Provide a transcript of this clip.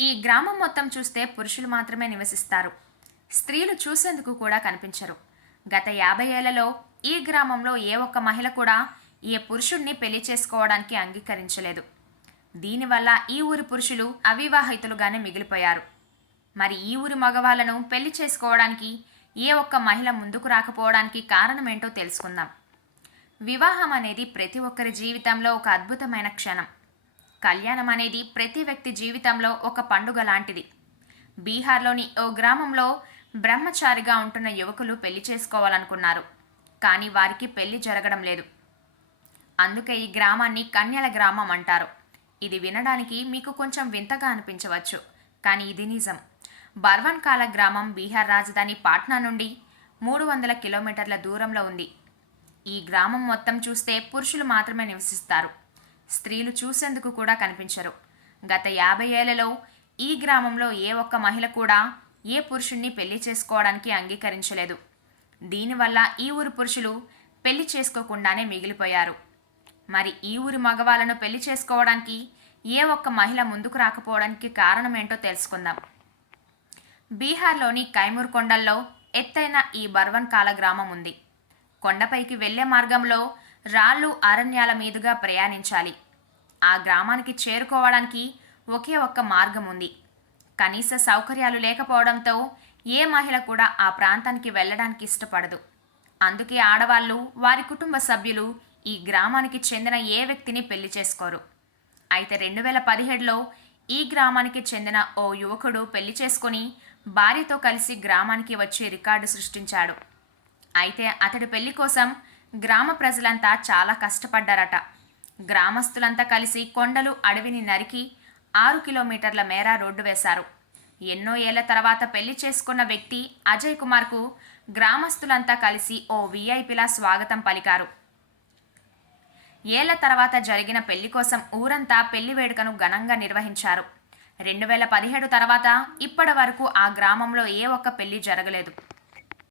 ఈ గ్రామం మొత్తం చూస్తే పురుషులు మాత్రమే నివసిస్తారు. స్త్రీలు చూసేందుకు కూడా కనిపించరు. గత యాభై ఏళ్ళలో ఈ గ్రామంలో ఏ ఒక్క మహిళ కూడా ఏ పురుషుణ్ణి పెళ్ళి చేసుకోవడానికి అంగీకరించలేదు. దీనివల్ల ఈ ఊరి పురుషులు అవివాహితులుగానే మిగిలిపోయారు. మరి ఈ ఊరి మగవాళ్ళను పెళ్ళి చేసుకోవడానికి ఏ ఒక్క మహిళ ముందుకు రాకపోవడానికి కారణమేంటో తెలుసుకుందాం. వివాహం అనేది ప్రతి ఒక్కరి జీవితంలో ఒక అద్భుతమైన క్షణం. కళ్యాణం అనేది ప్రతి వ్యక్తి జీవితంలో ఒక పండుగ లాంటిది. బీహార్లోని ఓ గ్రామంలో బ్రహ్మచారిగా ఉంటున్న యువకులు పెళ్ళి చేసుకోవాలనుకున్నారు. కానీ వారికి పెళ్ళి జరగడం లేదు. అందుకే ఈ గ్రామాన్ని కన్యల గ్రామం అంటారు. ఇది వినడానికి మీకు కొంచెం వింతగా అనిపించవచ్చు కానీ ఇది నిజం. బర్వన్కాల గ్రామం బీహార్ రాజధాని పాట్నా నుండి మూడు వందల కిలోమీటర్ల దూరంలో ఉంది. ఈ గ్రామం మొత్తం చూస్తే పురుషులు మాత్రమే నివసిస్తారు. స్త్రీలు చూసేందుకు కూడా కనిపించరు. గత యాభై ఏళ్ళలో ఈ గ్రామంలో ఏ ఒక్క మహిళ కూడా ఏ పురుషుణ్ణి పెళ్ళి చేసుకోవడానికి అంగీకరించలేదు. దీనివల్ల ఈ ఊరు పురుషులు పెళ్ళి చేసుకోకుండానే మిగిలిపోయారు. మరి ఈ ఊరి మగవాళ్ళను పెళ్ళి చేసుకోవడానికి ఏ ఒక్క మహిళ ముందుకు రాకపోవడానికి కారణం ఏంటో తెలుసుకుందాం. బీహార్లోని కైమూర్ కొండల్లో ఎత్తైన ఈ బర్వన్ కాల గ్రామం ఉంది. కొండపైకి వెళ్ళే మార్గంలో రాళ్ళు అరణ్యాల మీదుగా ప్రయాణించాలి. ఆ గ్రామానికి చేరుకోవడానికి ఒకే ఒక్క మార్గం ఉంది కనీస సౌకర్యాలు లేకపోవడంతో ఏ మహిళ కూడా ఆ ప్రాంతానికి వెళ్ళడానికి ఇష్టపడదు. అందుకే ఆడవాళ్ళు వారి కుటుంబ సభ్యులు ఈ గ్రామానికి చెందిన ఏ వ్యక్తిని పెళ్ళి చేసుకోరు. అయితే రెండు వేల పదిహేడులో ఈ గ్రామానికి చెందిన ఓ యువకుడు పెళ్ళి చేసుకుని భార్యతో కలిసి గ్రామానికి వచ్చి రికార్డు సృష్టించాడు. అయితే అతడి పెళ్ళి కోసం గ్రామ ప్రజలంతా చాలా కష్టపడ్డారట. గ్రామస్తులంతా కలిసి కొండలు అడవిని నరికి ఆరు కిలోమీటర్ల మేర రోడ్డు వేశారు. ఎన్నో ఏళ్ళ తర్వాత పెళ్ళి చేసుకున్న వ్యక్తి అజయ్ కుమార్కు గ్రామస్తులంతా కలిసి ఓ వీఐపీలా స్వాగతం పలికారు. ఏళ్ళ తర్వాత జరిగిన పెళ్ళి కోసం ఊరంతా పెళ్ళి వేడుకను ఘనంగా నిర్వహించారు. రెండు వేల పదిహేడు తర్వాత ఇప్పటి వరకు ఆ గ్రామంలో ఏ ఒక్క పెళ్ళి జరగలేదు.